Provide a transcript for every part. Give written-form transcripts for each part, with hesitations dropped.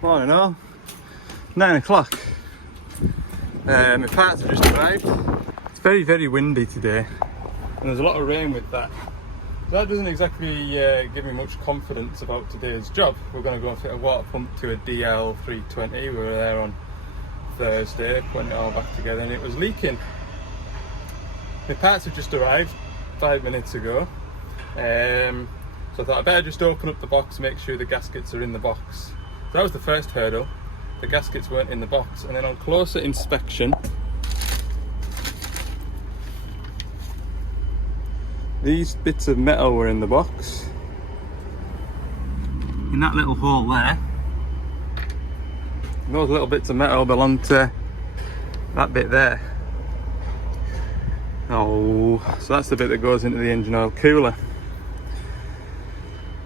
Morning all. 9 o'clock. My parts have just arrived. It's very, very windy today, and there's a lot of rain with that. So that doesn't exactly give me much confidence about today's job. We're going to go and fit a water pump to a DL320. We were there on Thursday, putting it all back together, and it was leaking. My parts have just arrived 5 minutes ago. So I thought I'd better just open up the box, make sure the gaskets are in the box. So that was the first hurdle. The gaskets weren't in the box, and then on closer inspection, these bits of metal were in the box. In that little hole there, those little bits of metal belong to that bit there. Oh, so that's the bit that goes into the engine oil cooler.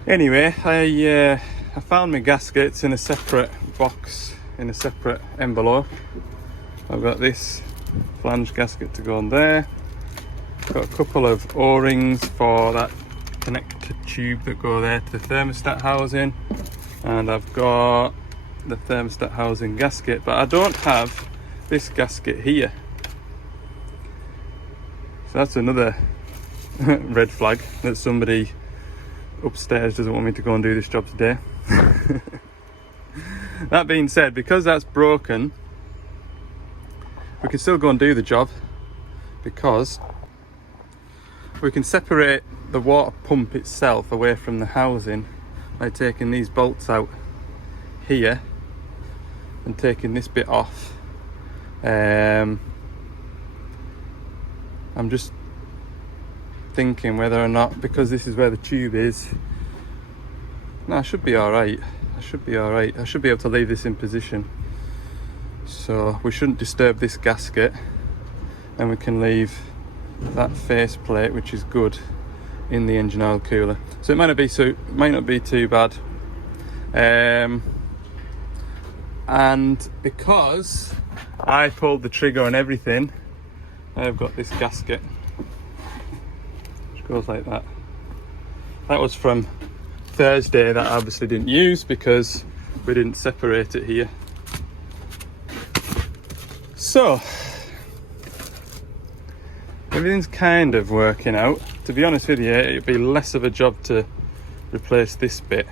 Anyway, I found my gaskets in a separate box, in a separate envelope. I've got this flange gasket to go on there. Got a couple of O-rings for that connector tube that go there to the thermostat housing, and I've got the thermostat housing gasket, but I don't have this gasket here. So that's another red flag that somebody upstairs doesn't want me to go and do this job today. That being said, because that's broken, we can still go and do the job, because we can separate the water pump itself away from the housing by taking these bolts out here and taking this bit off. I'm just thinking whether or not, because this is where the tube is, no, I should be alright. I should be alright. I should be able to leave this in position. So we shouldn't disturb this gasket, and we can leave that face plate, which is good, in the engine oil cooler. So it might not be too bad. And because I pulled the trigger and everything, I've got this gasket which goes like that. That was from Thursday that I obviously didn't use because we didn't separate it here. So everything's kind of working out. To be honest with you, it'd be less of a job to replace this bit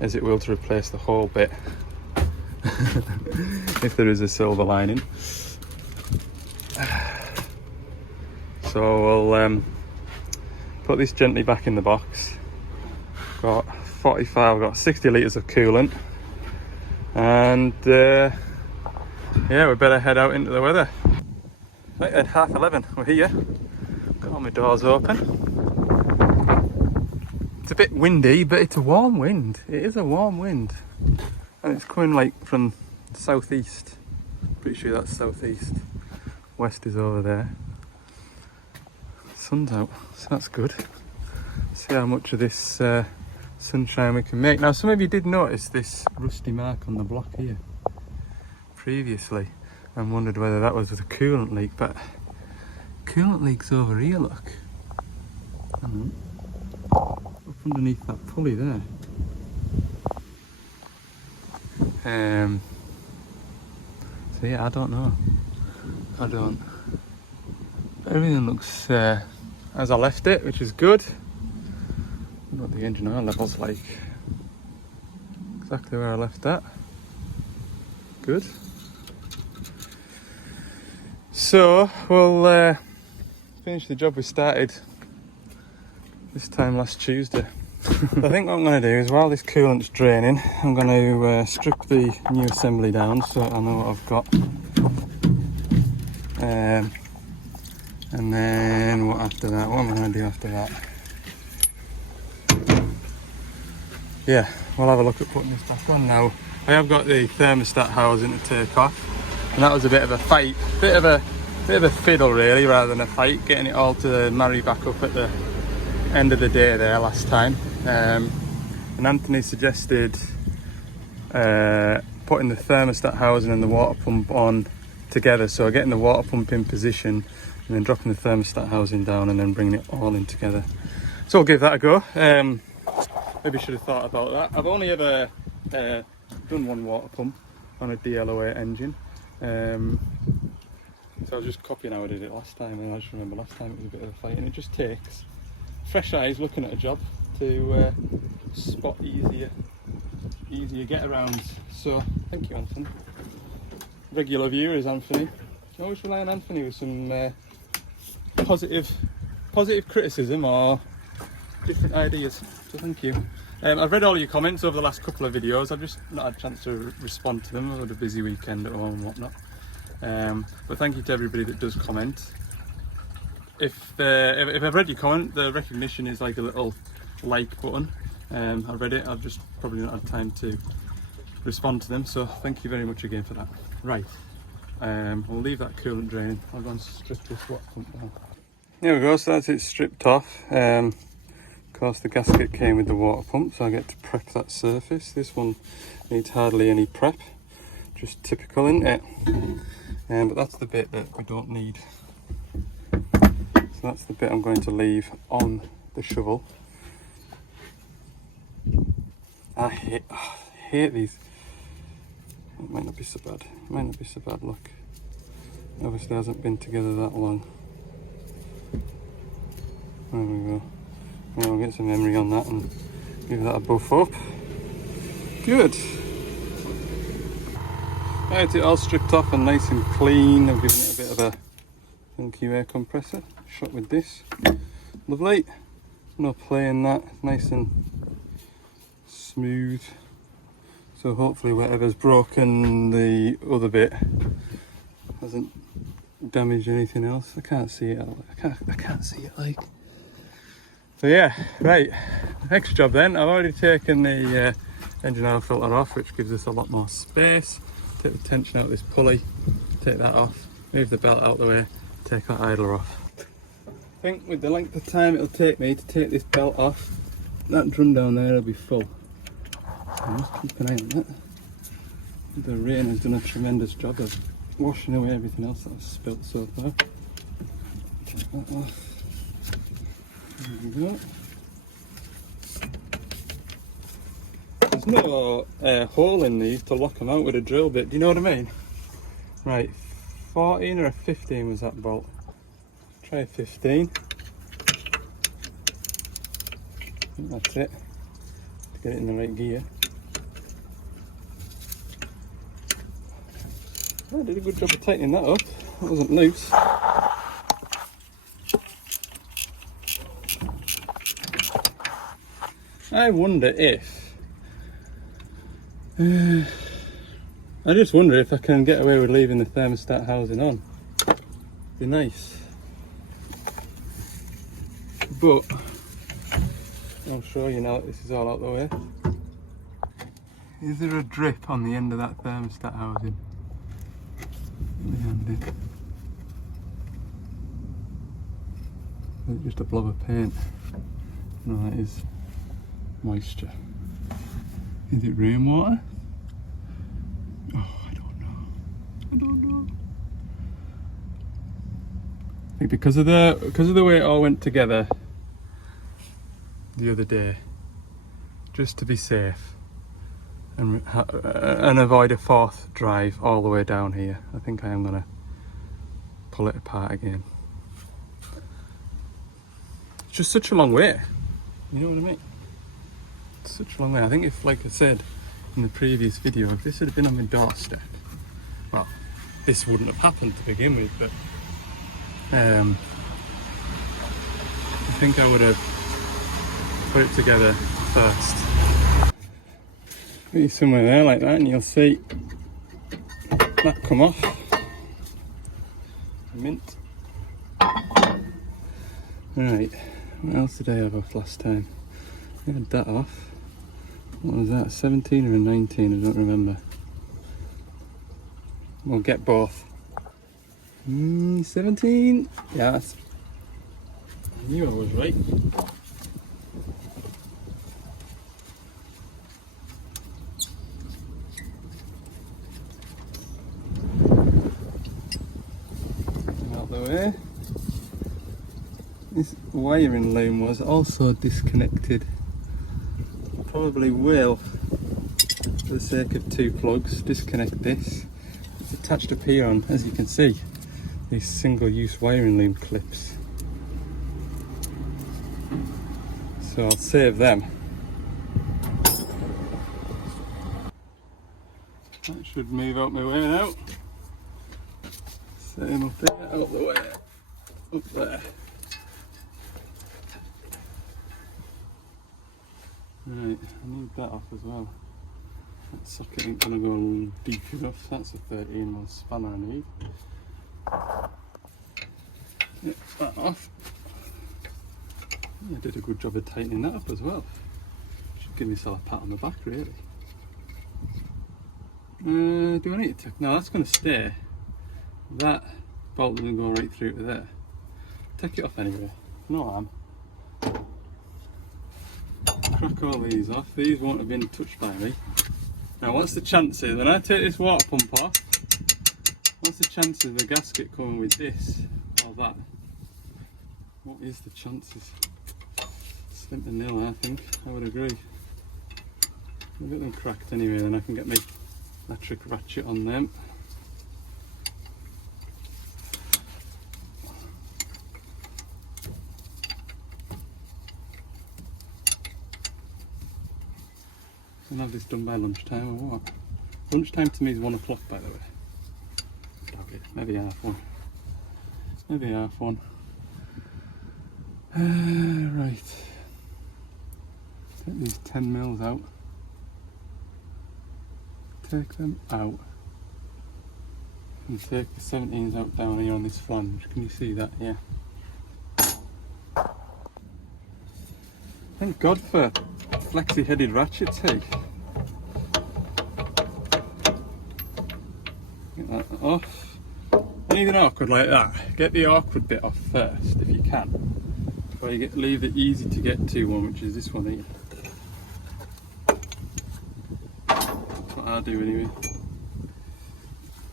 as it will to replace the whole bit. If there is a silver lining. So we'll put this gently back in the box. Got 60 litres of coolant, and yeah, we better head out into the weather. Right, at 11:30 we're here. Got all my doors open. It's a bit windy, but it's a warm wind. It is a warm wind, and it's coming like from southeast. Pretty sure that's southeast. West is over there. Sun's out, so that's good. See how much of this sunshine we can make. Now, some of you did notice this rusty mark on the block here previously and wondered whether that was a coolant leak, but coolant leak's over here, look. Up underneath that pulley there. So yeah, I don't know. I don't. Everything looks as I left it, which is good. I don't know what the engine oil level's like. Exactly where I left that. Good. So we'll finish the job we started this time last Tuesday. I think what I'm going to do is, while this coolant's draining, I'm going to strip the new assembly down so I know what I've got. And then what after that? What am I going to do after that? Yeah, we'll have a look at putting this back on now. I have got the thermostat housing to take off, and that was a bit of a fight, bit of a fiddle really, rather than a fight, getting it all to marry back up at the end of the day there last time. And Anthony suggested putting the thermostat housing and the water pump on together, so getting the water pump in position and then dropping the thermostat housing down and then bringing it all in together. So I'll give that a go. Maybe should have thought about that. I've only ever done one water pump on a DL08 engine. So I was just copying how I did it last time, and I just remember last time it was a bit of a fight, and it just takes fresh eyes looking at a job to spot easier get arounds. So thank you, Anthony. Regular viewer is Anthony. I always rely on Anthony with some positive criticism or different ideas, so thank you. I've read all your comments over the last couple of videos. I've just not had a chance to respond to them. I had a busy weekend at home and whatnot. But thank you to everybody that does comment. If I've read your comment, the recognition is like a little like button. I've read it, I've just probably not had time to respond to them, so thank you very much again for that. Right, we'll leave that coolant draining. I'll go and strip this water pump down. There we go, so that's it stripped off. Of course the gasket came with the water pump, so I get to prep that surface. This one needs hardly any prep, just typical, isn't it? But that's the bit that we don't need. So that's the bit I'm going to leave on the shovel. I hate these. It might not be so bad. It might not be so bad, look. Obviously it hasn't been together that long. There we go. Now we'll get some memory on that and give that a buff up. Good. Right, it all stripped off and nice and clean. I've given it a bit of a funky air compressor. Shot with this. Lovely. No play in that. Nice and smooth. So hopefully whatever's broken the other bit hasn't damaged anything else. I can't see it. I can't see it like. So yeah, right. Next job then. I've already taken the engine oil filter off, which gives us a lot more space. Take the tension out of this pulley, take that off, move the belt out of the way, take that idler off. I think with the length of time it'll take me to take this belt off, that drum down there will be full. So just keep an eye on that. The rain has done a tremendous job of washing away everything else that I've spilt so far. Take that off. There we go. There's no hole in these to lock them out with a drill bit, do you know what I mean? Right, 14 or a 15 was that bolt. Try a 15. I think that's it. To get it in the right gear. I did a good job of tightening that up. That wasn't loose. I wonder if... I just wonder if I can get away with leaving the thermostat housing on. Be nice. But I'll show you now that this is all out the way. Is there a drip on the end of that thermostat housing? Really handy. Is it just a blob of paint? No, that is moisture. Is it rainwater? Oh, I don't know. I think because of the way it all went together the other day, just to be safe and avoid a fourth drive all the way down here, I think I am gonna pull it apart again. It's just such a long way, you know what I mean? It's such a long way. I think if, like I said in the previous video, if this had been on my doorstep, well, this wouldn't have happened to begin with, but I think I would have put it together first. Maybe somewhere there like that, and you'll see that come off. Mint. Right, what else did I have off last time? I had that off. What was that, 17 or a 19? I don't remember. We'll get both. 17? Yes. I knew I was right. Out the way. This wiring loom was also disconnected. Probably will for the sake of 2 plugs, disconnect this. It's attached up here on, as you can see, these single-use wiring loom clips. So I'll save them. That should move out my way now. Set him up there, out the way, up there. Right, I need that off as well. That socket ain't gonna go deep enough. That's a 13mm spanner I need. Get that off. I did a good job of tightening that up as well. Should give myself a pat on the back, really. Do I need to take? No, that's going to stay. That bolt doesn't go right through to there. Take it off anyway. No harm. Crack all these off. These won't have been touched by me. Now, what's the chances when I take this water pump off? What's the chances of the gasket coming with this or that? What is the chances? Slim to nil, I think. I would agree. I'll get them cracked anyway, then I can get my electric ratchet on them. I'll have this done by lunchtime or what? Lunchtime to me is 1 o'clock, by the way. Okay, maybe half 1. Maybe half 1. Right. Take these 10mm out. Take them out. And take the 17s out down here on this flange. Can you see that? Yeah. Thank God for flexi-headed ratchets, hey? Get that off. Anything awkward like that, get the awkward bit off first if you can. Before you leave the easy to get to one, which is this one here. That's what I do anyway.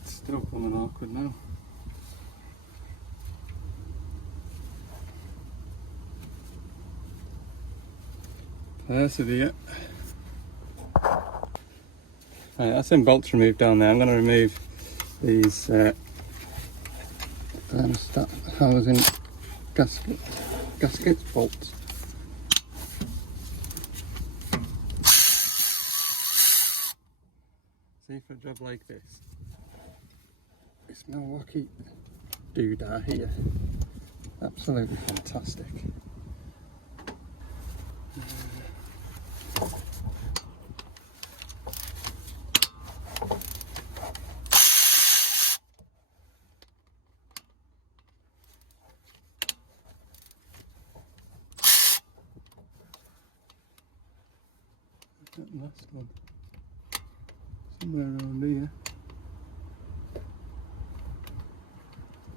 It's still coming awkward now. Persevere. Right, that's them bolts removed down there. I'm going to remove these thermostat housing gaskets bolts. See, for a job like this, this Milwaukee doodah here, absolutely fantastic. That last one, somewhere around here.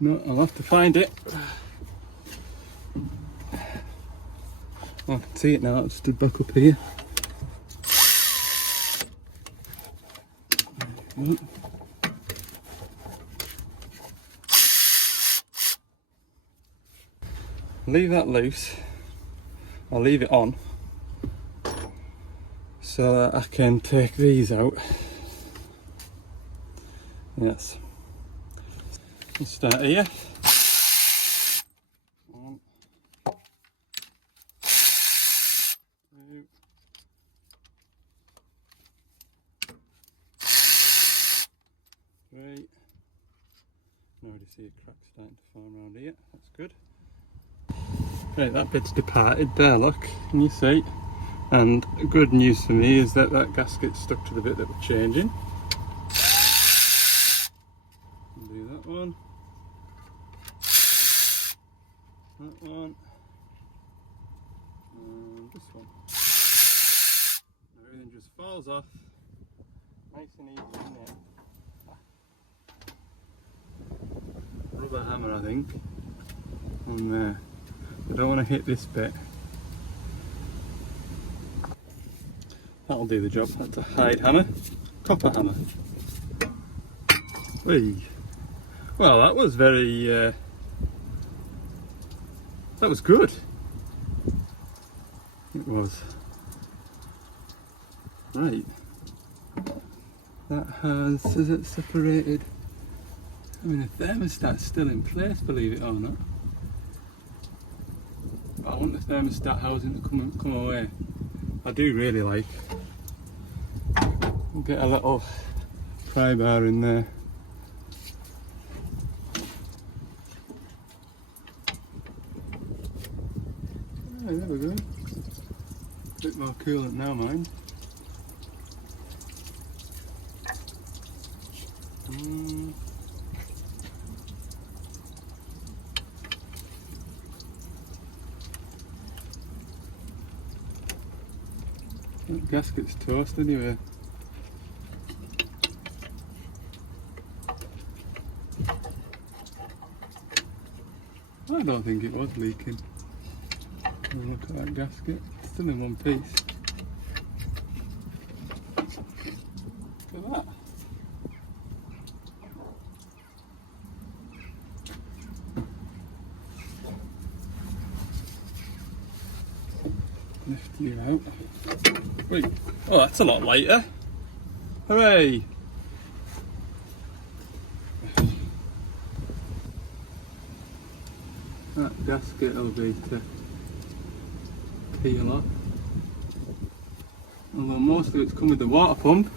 No, I'll have to find it. Oh, I can see it now, it's stood back up here. Leave that loose, I'll leave it on so that I can take these out. Yes. Let's start here. 1, 2, 3. I already see a crack starting to form around here. That's good. Right, that bit's departed there, look, can you see? And good news for me is that that gasket's stuck to the bit that we're changing. Do that one. That one. And this one. Everything just falls off. Nice and easy, isn't it? Rubber hammer, I think. On there. I don't want to hit this bit. That'll do the job. That's a hide hammer. Copper hammer. Whee. Well, that was very... that was good. It was. Right. that has it separated? I mean, the thermostat's still in place, believe it or not. But I want the thermostat housing to come away. I do really like. We'll get a little pry bar in there. Oh, there we go. A bit more coolant now, mind. That gasket's toast anyway. I don't think it was leaking. Look at that gasket, it's still in one piece. Look at that. Lift you out. Wait, oh, that's a lot lighter. Hooray! That gasket will be to peel off. Although most of it's come with the water pump.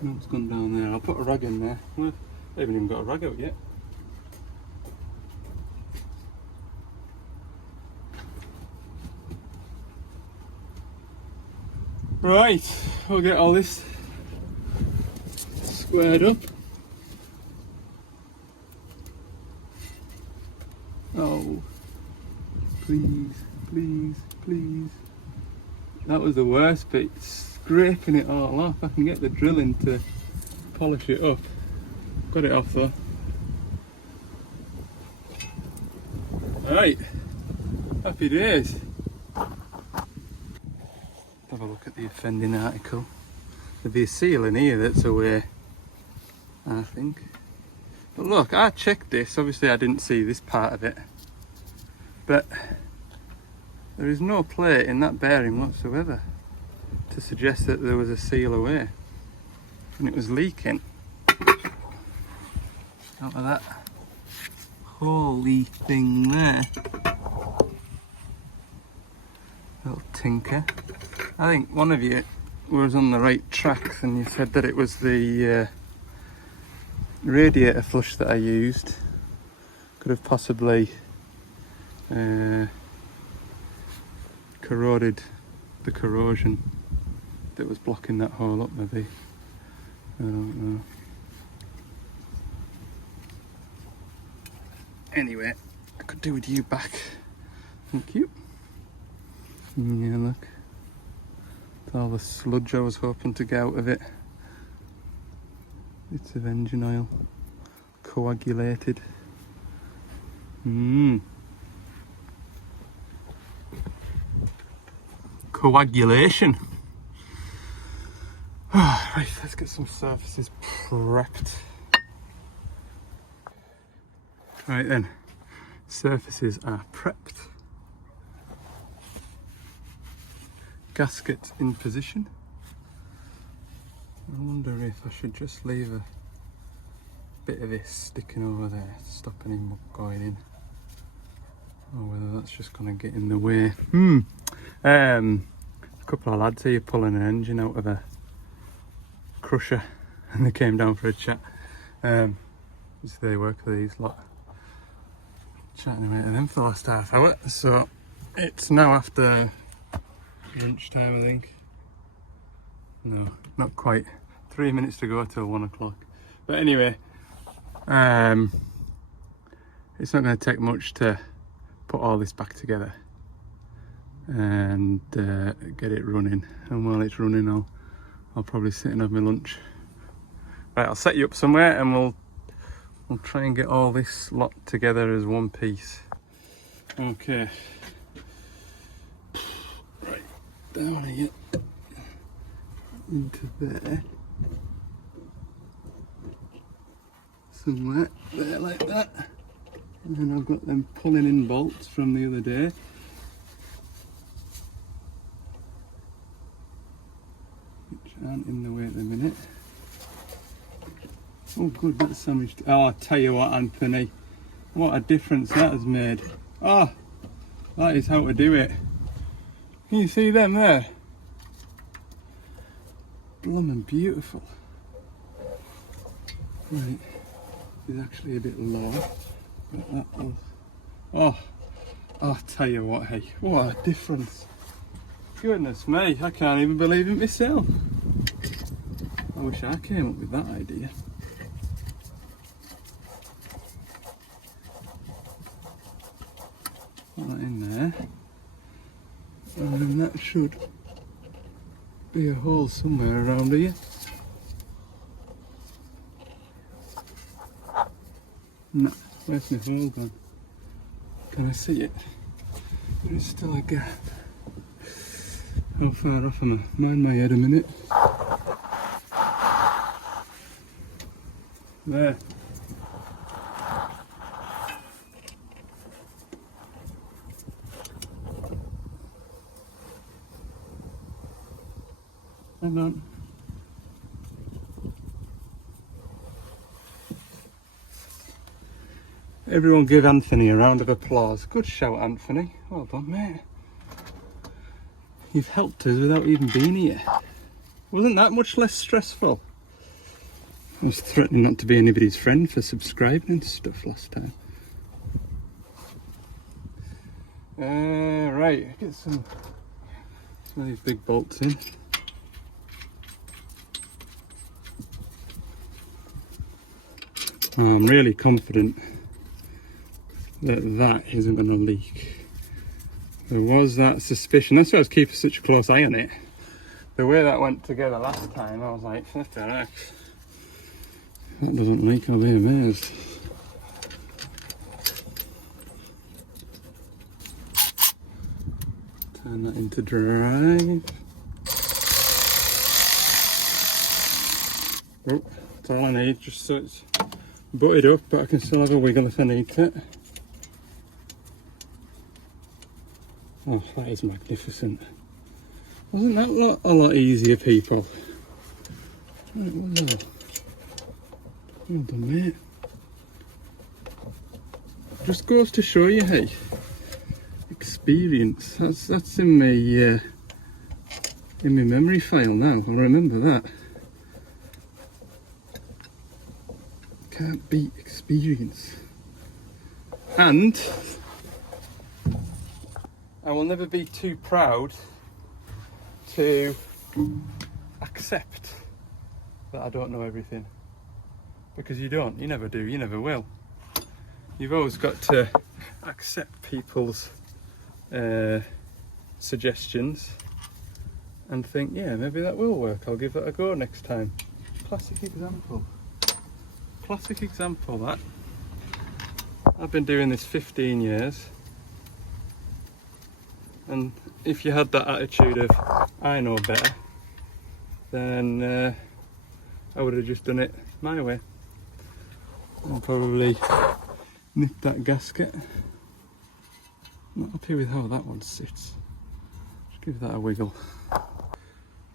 No, it's gone down there. I'll put a rag in there. Well, I haven't even got a rag out yet. Right, we'll get all this squared up. Oh, please, please, please. That was the worst bit, scraping it all off. I can get the drilling to polish it up. Got it off though. Right, happy days. Have a look at the offending article. There'll be a seal in here that's away, I think. But look, I checked this. Obviously I didn't see this part of it. But there is no plate in that bearing whatsoever to suggest that there was a seal away. And it was leaking. Out of that holy thing there. Little tinker. I think one of you was on the right tracks and you said that it was the radiator flush that I used. Could have possibly corroded the corrosion that was blocking that hole up, maybe. I don't know. Anyway, I could do with you back. Thank you. Yeah, look. All the sludge I was hoping to get out of it. Bits of engine oil. Coagulated. Coagulation. Right, let's get some surfaces prepped. Right then, surfaces are prepped. Gasket in position. I wonder if I should just leave a bit of this sticking over there to stop any muck going in, or whether that's just going to get in the way. A couple of lads here pulling an engine out of a crusher and they came down for a chat. So they work for these lot. Chatting away to them for the last half hour. So it's now after lunchtime, I think. No, not quite. 3 minutes to go till 1 o'clock. But anyway, it's not going to take much to put all this back together and get it running. And while it's running, I'll probably sit and have my lunch. Right, I'll set you up somewhere and we'll try and get all this lot together as one piece. Okay. Right, down here into there. Somewhere there like that. And then I've got them pulling in bolts from the other day. aren't in the way at the minute. Oh good, that's sandwiched. Oh, I tell you what, Anthony, what a difference that has made. Oh, that is how to do it. Can you see them there? Blooming beautiful. Right, it's actually a bit low, but that will... Oh, I'll tell you what, hey, what a difference. Goodness me, I can't even believe it myself. I wish I came up with that idea. Put that in there, and then that should be a hole somewhere around here. No, where's my hole gone? Can I see it? There is still a gap. How far off am I? Mind my head a minute. There. Hang on. Everyone give Anthony a round of applause. Good shout, Anthony. Well done, mate. You've helped us without even being here. Wasn't that much less stressful? I was threatening not to be anybody's friend for subscribing and stuff last time. Right, get some of these big bolts in. I'm really confident that that isn't going to leak. There was that suspicion. That's why I was keeping such a close eye on it. The way that went together last time, I was like, flipping heck. That doesn't leak, I'll be amazed. Turn that into drive. Oh, that's all I need, just so it's butted up, but I can still have a wiggle if I need it. Oh, that is magnificent. Wasn't that a lot easier, people? Right, well done, mate. Just goes to show you, hey, experience. That's in my memory file now. I remember that. Can't beat experience. And I will never be too proud to accept that I don't know everything. Because you don't, you never do, you never will. You've always got to accept people's suggestions and think, yeah, maybe that will work, I'll give that a go next time. Classic example. Classic example, that. I've been doing this 15 years. And if you had that attitude of, I know better, then I would have just done it my way. And probably nipped that gasket. Not happy with how that one sits. Just give that a wiggle.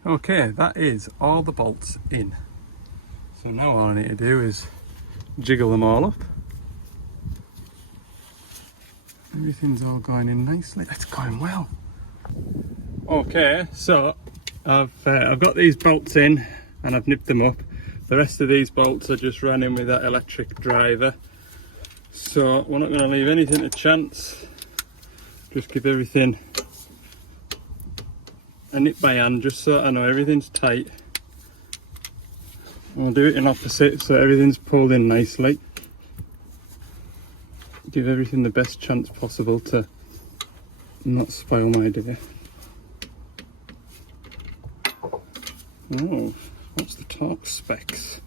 Okay, that is all the bolts in. So now all I need to do is jiggle them all up. Everything's all going in nicely. It's going well. Okay, so I've got these bolts in and I've nipped them up. The rest of these bolts are just ran in with that electric driver. So we're not going to leave anything to chance. Just give everything a nip by hand just so I know everything's tight. I'll do it in opposite so everything's pulled in nicely. Give everything the best chance possible to not spoil my day. Oh, what's the torque specs?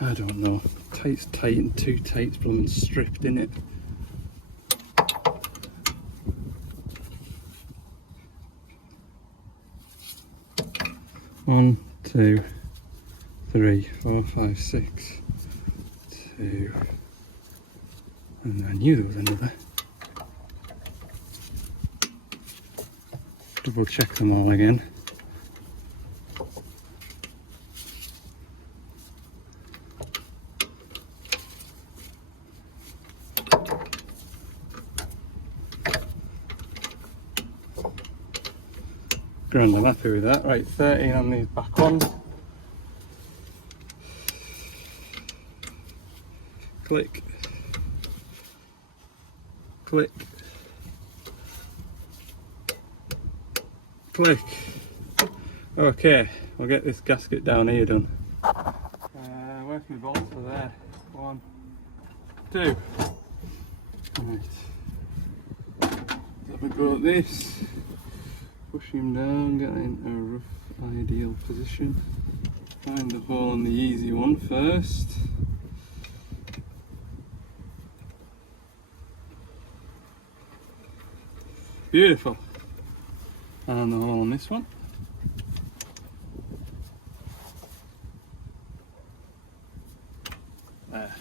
I don't know. Tight's tight and too tight's blooming stripped in it. One, 2, 3, 4, 5, 6, 2, and I knew there was another. Double check them all again. grand, I'm happy with that. Right, 13 on these back ones. Click. Click. Click. Okay, we'll get this gasket down here done. Where's my bolts for there? 1, 2. Right. Have a go at this. Push him down, get in a rough ideal position. Find the hole on the easy one first. Beautiful. And the hole on this one. There.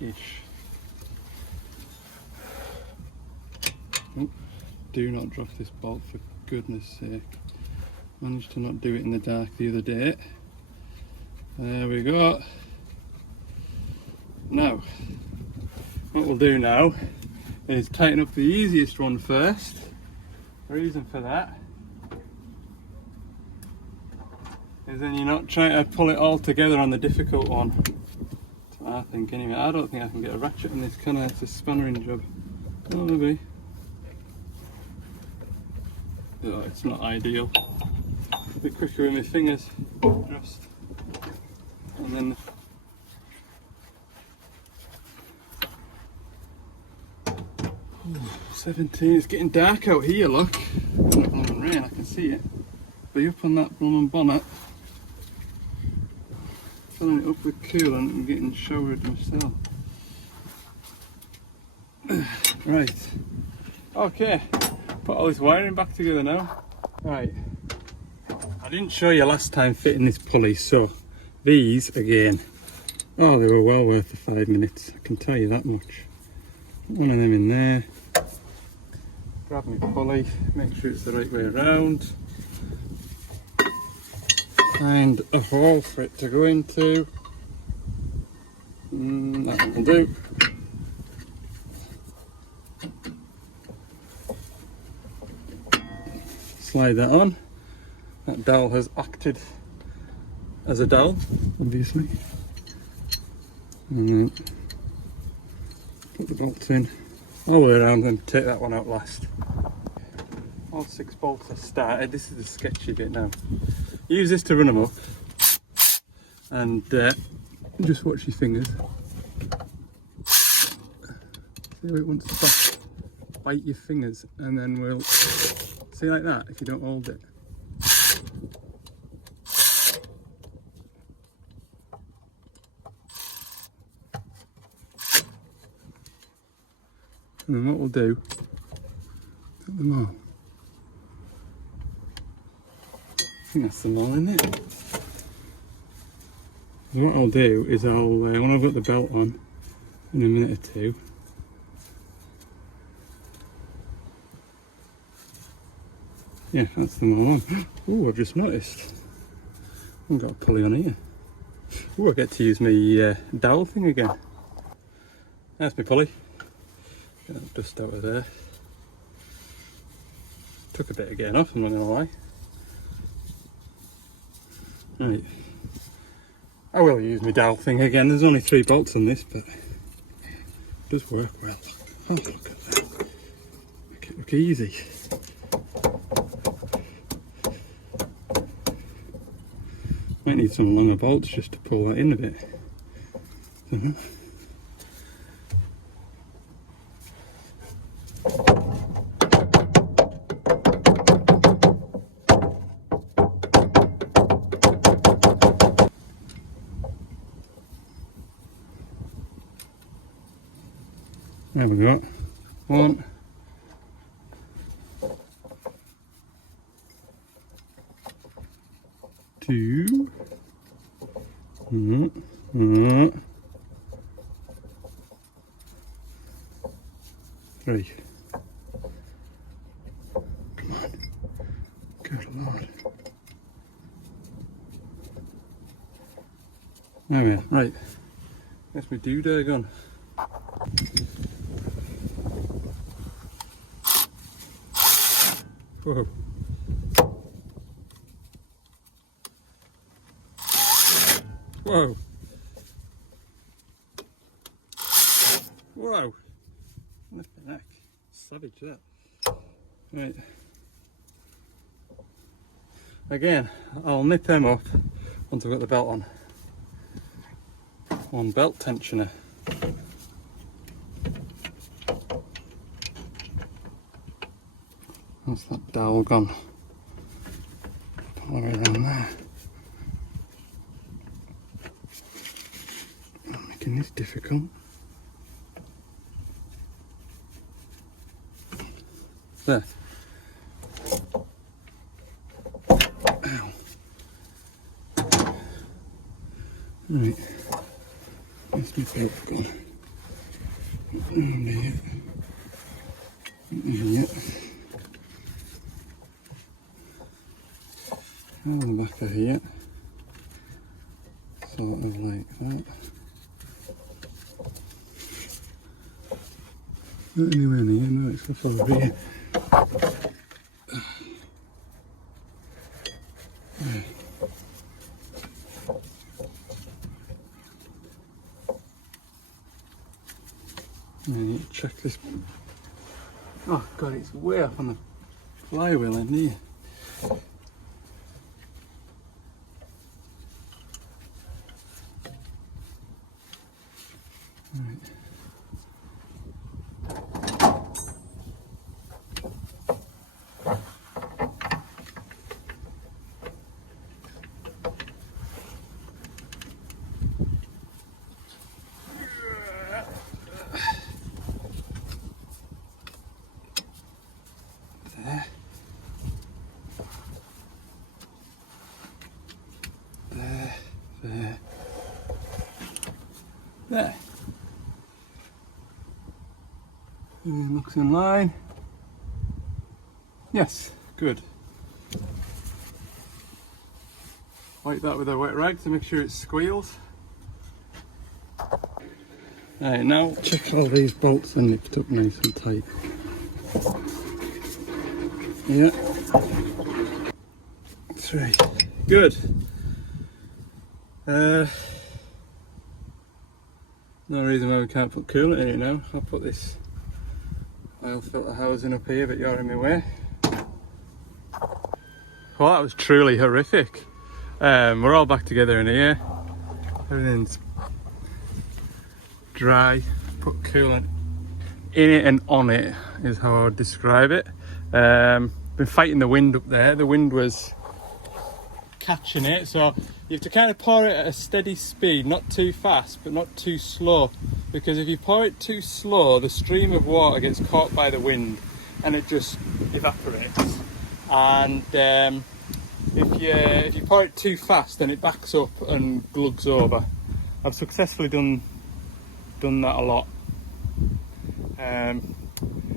Ish. Oh, do not drop this bolt for goodness sake. Managed to not do it in the dark the other day. There we go. Now, what we'll do now is tighten up the easiest one first. The reason for that is then you're not trying to pull it all together on the difficult one. That's what I think anyway. I don't think I can get a ratchet in this, can I? It's a spannering job. Oh, maybe. Oh, it's not ideal. A bit quicker with my fingers, just. And then 17, it's getting dark out here, look. It's not blowing rain, I can see it. Be up on that blooming bonnet. Filling it up with coolant and getting showered myself. Right. Okay. Put all this wiring back together now. Right. I didn't show you last time fitting this pulley, so these again. Oh, they were well worth the 5 minutes, I can tell you that much. Put one of them in there. Grab my pulley, make sure it's the right way around. Find a hole for it to go into. That one will do. Slide that on. That dowel has acted as a dowel, obviously. And then put the bolts in all the way around and take that one out last. All 6 bolts are started. This is the sketchy bit now. Use this to run them up and just watch your fingers. See how it wants to stop. Bite your fingers and then we'll see like that if you don't hold it. And then what we'll do, put them all. I think that's them all in it. So what I'll do is when I've got the belt on in a minute or two, yeah, that's them all on. Oh, I've just noticed. I've got a pulley on here. Oh, I get to use my dowel thing again. That's my pulley. Get that dust out of there. Took a bit of getting off, I'm not going to lie. Right. I will use my dowel thing again. There's only 3 bolts on this, but it does work well. Oh, look at that. Make it look easy. Might need some longer bolts just to pull that in a bit. There we go. 1, 2, 3. Come on. Good Lord. There we are. Right. That's my doodah gone. Whoa. Whoa. Whoa. Look at that. Savage that. Right. Again, I'll nip them up once I've got the belt on. One belt tensioner. That's that dowel gone. All the way around there. I'm making this difficult. There. Ow. Right. Where's my belt gone? Around here. Here. On the back of here. Sort of like that. Not anywhere near, no, it's got over here. I need to check this. Oh god, it's way up on the flywheel in here. Right. There. Looks in line. Yes, good. Wipe that with a wet rag to make sure it squeals. Right, now check all these bolts are nipped up nice and tight. Yeah. 3. Good. No reason why we can't put coolant in it now. I'll put this oil filter housing up here, but you're in my way. Well, that was truly horrific. We're all back together in here. Everything's dry. Put coolant in it and on it is how I would describe it. Been fighting the wind up there. The wind was catching it, so you have to kind of pour it at a steady speed, not too fast but not too slow, because if you pour it too slow the stream of water gets caught by the wind and it just evaporates, and if you pour it too fast then it backs up and glugs over. I've successfully done that a lot.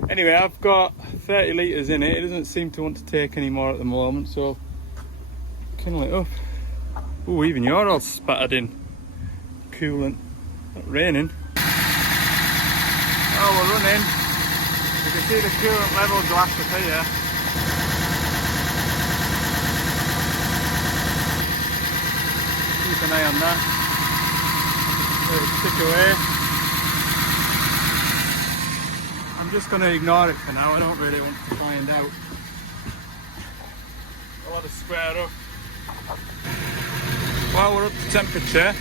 Anyway, I've got 30 litres in it. It doesn't seem to want to take any more at the moment, so kindle it up. Oh, even you're all spattered in coolant. Not raining. Oh, we're running. You can see the coolant level glass up here. Keep an eye on that. Let it tick away. I'm just going to ignore it for now. I don't really want to find out. I want to square up. Well, we're up to temperature,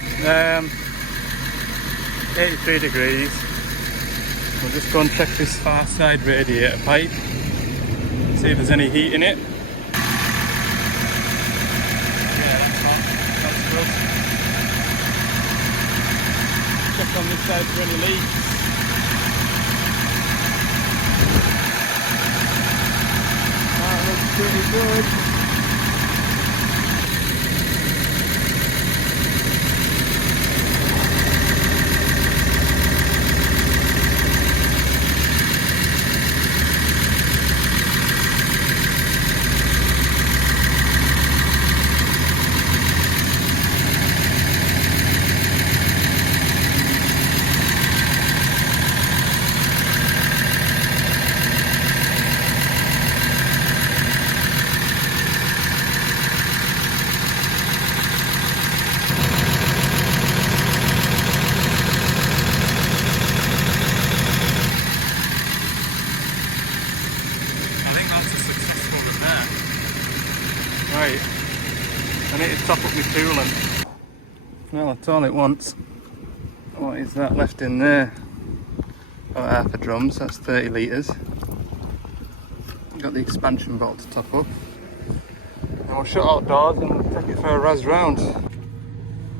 83 degrees. We'll just go and check this far side radiator pipe, see if there's any heat in it. Yeah, that's hot, that's good. Check on this side for any leaks. That looks pretty good. there. Right, I need to top up my coolant. Well, that's all it wants. What is that left in there? About half a drum, so that's 30 litres. Got the expansion bottle to top up. And we'll shut outdoors and take it for a razz round.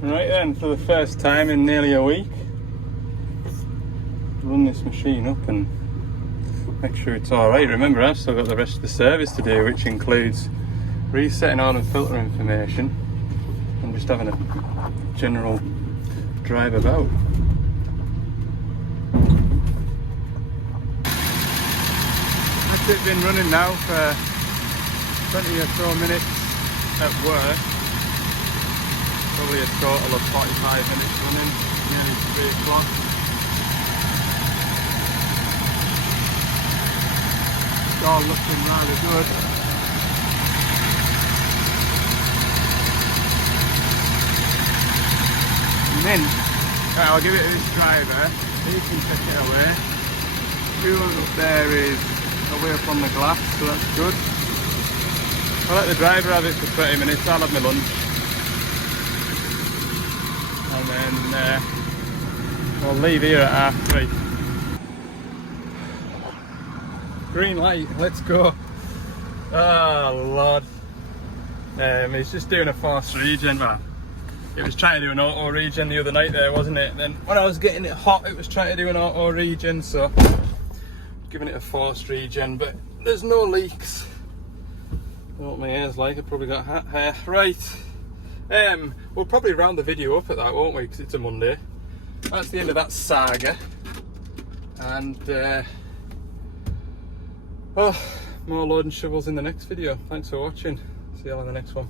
Right then, for the first time in nearly a week, run this machine up and make sure it's alright. Remember, I've still got the rest of the service to do, which includes resetting all the filter information and just having a general drive about. That's it, been running now for 20 or so minutes at work. Probably a total of 45 minutes running, nearly 3 o'clock. It's all looking rather good. Mint. Right, I'll give it to this driver, he can take it away. Coolant up there is away up on the glass, so that's good. I'll let the driver have it for 20 minutes, I'll have my lunch. And then we'll leave here at 3:30. Green light, let's go. Oh Lord. He's just doing a forced regen. Well, it was trying to do an auto regen the other night there, wasn't it? And then when I was getting it hot, it was trying to do an auto regen, so giving it a forced regen, but there's no leaks. I don't know what my hair's like, I've probably got hat hair. Right, we'll probably round the video up at that, won't we? Because it's a Monday. That's the end of that saga. And, oh, more load and shovels in the next video. Thanks for watching. See you all in the next one.